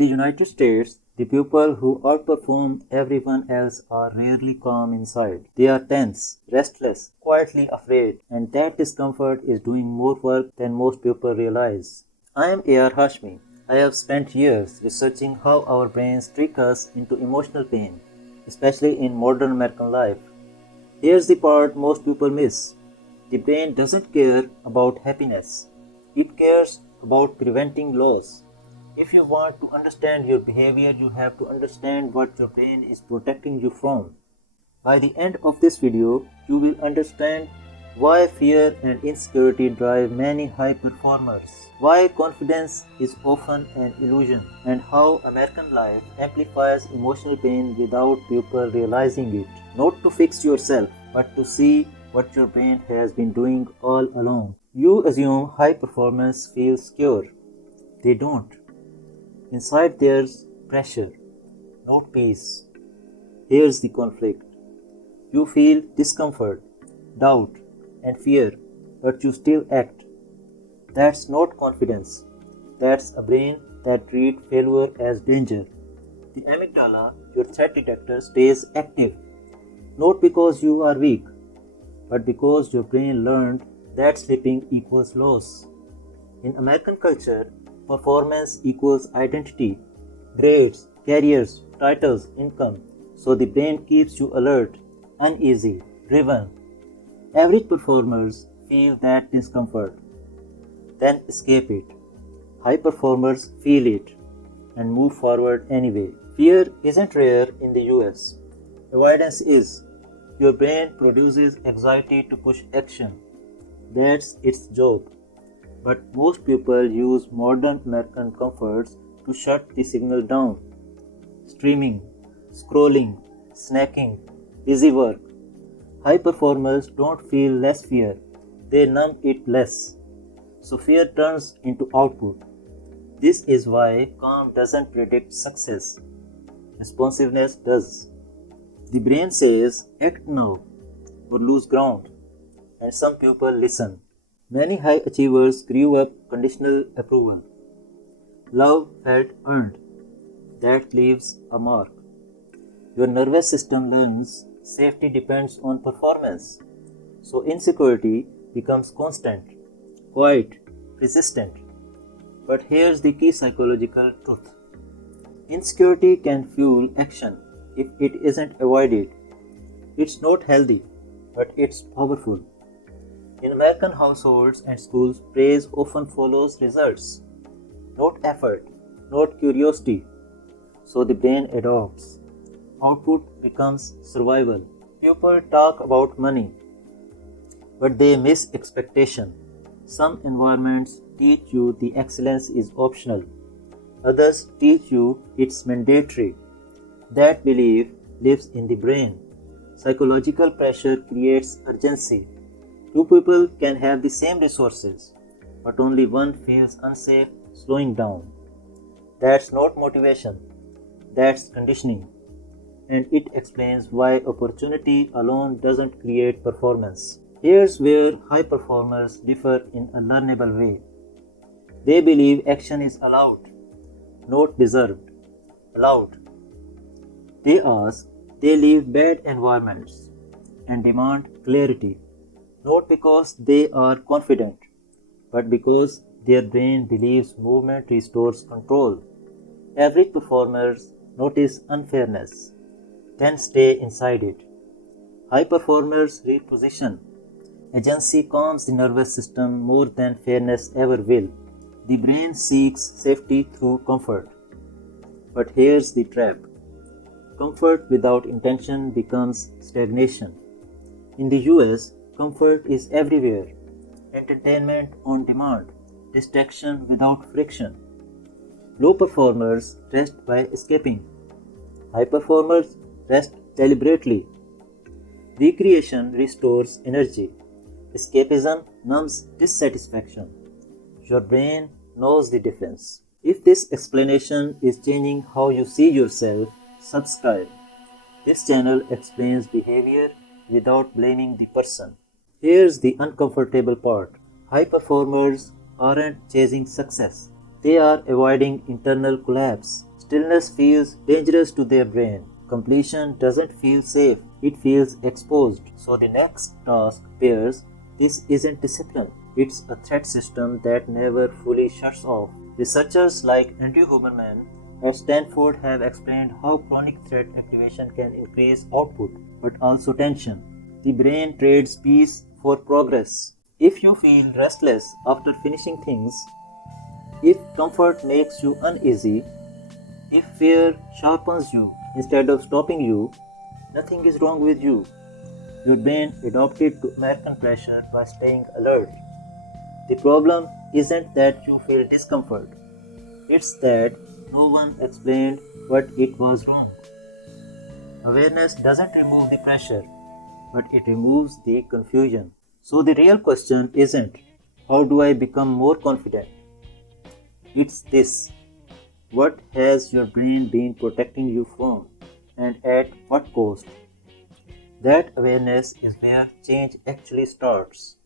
the United States, the people who outperform everyone else are rarely calm inside. They are tense, restless, quietly afraid, and that discomfort is doing more work than most people realize. I am A.R. Hashmi. I have spent years researching how our brains trick us into emotional pain, especially in modern American life. Here's the part most people miss. The brain doesn't care about happiness. It cares about preventing loss. If you want to understand your behavior, you have to understand what your brain is protecting you from. By the end of this video, you will understand why fear and insecurity drive many high performers, why confidence is often an illusion, and how American life amplifies emotional pain without people realizing it. Not to fix yourself, but to see what your brain has been doing all along. You assume high performance feels secure. They don't. Inside there's pressure, not peace. Here's the conflict. You feel discomfort, doubt, and fear, but you still act. That's not confidence. That's a brain that treats failure as danger. The amygdala, your threat detector, stays active, not because you are weak, but because your brain learned that sleeping equals loss. In American culture, performance equals identity, grades, careers, titles, income. So the brain keeps you alert, uneasy, driven. Average performers feel that discomfort, then escape it. High performers feel it and move forward anyway. Fear isn't rare in the US. Avoidance is. Your brain produces anxiety to push action. That's its job. But most people use modern American comforts to shut the signal down. Streaming, scrolling, snacking, busy work. High performers don't feel less fear, they numb it less. So fear turns into output. This is why calm doesn't predict success. Responsiveness does. The brain says, act now or lose ground. And some people listen. Many high achievers grew up conditional approval. Love felt earned. That leaves a mark. Your nervous system learns safety depends on performance. So insecurity becomes constant, quiet, resistant. But here's the key psychological truth. Insecurity can fuel action if it isn't avoided. It's not healthy, but it's powerful. In American households and schools, praise often follows results, not effort, not curiosity. So the brain adopts. Output becomes survival. People talk about money, but they miss expectation. Some environments teach you the excellence is optional. Others teach you it's mandatory. That belief lives in the brain. Psychological pressure creates urgency. Two people can have the same resources, but only one feels unsafe slowing down. That's not motivation, that's conditioning. And it explains why opportunity alone doesn't create performance. Here's where high performers differ in a learnable way. They believe action is allowed, not deserved. Allowed. They leave bad environments and demand clarity. Not because they are confident, but because their brain believes movement restores control. Average performers notice unfairness, then stay inside it. High performers reposition. Agency calms the nervous system more than fairness ever will. The brain seeks safety through comfort. But here's the trap. Comfort without intention becomes stagnation. In the US, comfort is everywhere. Entertainment on demand. Distraction without friction. Low performers rest by escaping. High performers rest deliberately. Recreation restores energy. Escapism numbs dissatisfaction. Your brain knows the difference. If this explanation is changing how you see yourself, subscribe. This channel explains behavior without blaming the person. Here's the uncomfortable part. High performers aren't chasing success. They are avoiding internal collapse. Stillness feels dangerous to their brain. Completion doesn't feel safe, it feels exposed. So the next task appears. This isn't discipline, it's a threat system that never fully shuts off. Researchers like Andrew Huberman at Stanford have explained how chronic threat activation can increase output, but also tension. The brain trades peace for progress. If you feel restless after finishing things, if comfort makes you uneasy, if fear sharpens you instead of stopping you, nothing is wrong with you. Your brain adapted to American pressure by staying alert. The problem isn't that you feel discomfort, it's that no one explained what it was wrong. Awareness doesn't remove the pressure, but it removes the confusion. So the real question isn't how do I become more confident? It's this: what has your brain been protecting you from, and at what cost? That awareness is where change actually starts.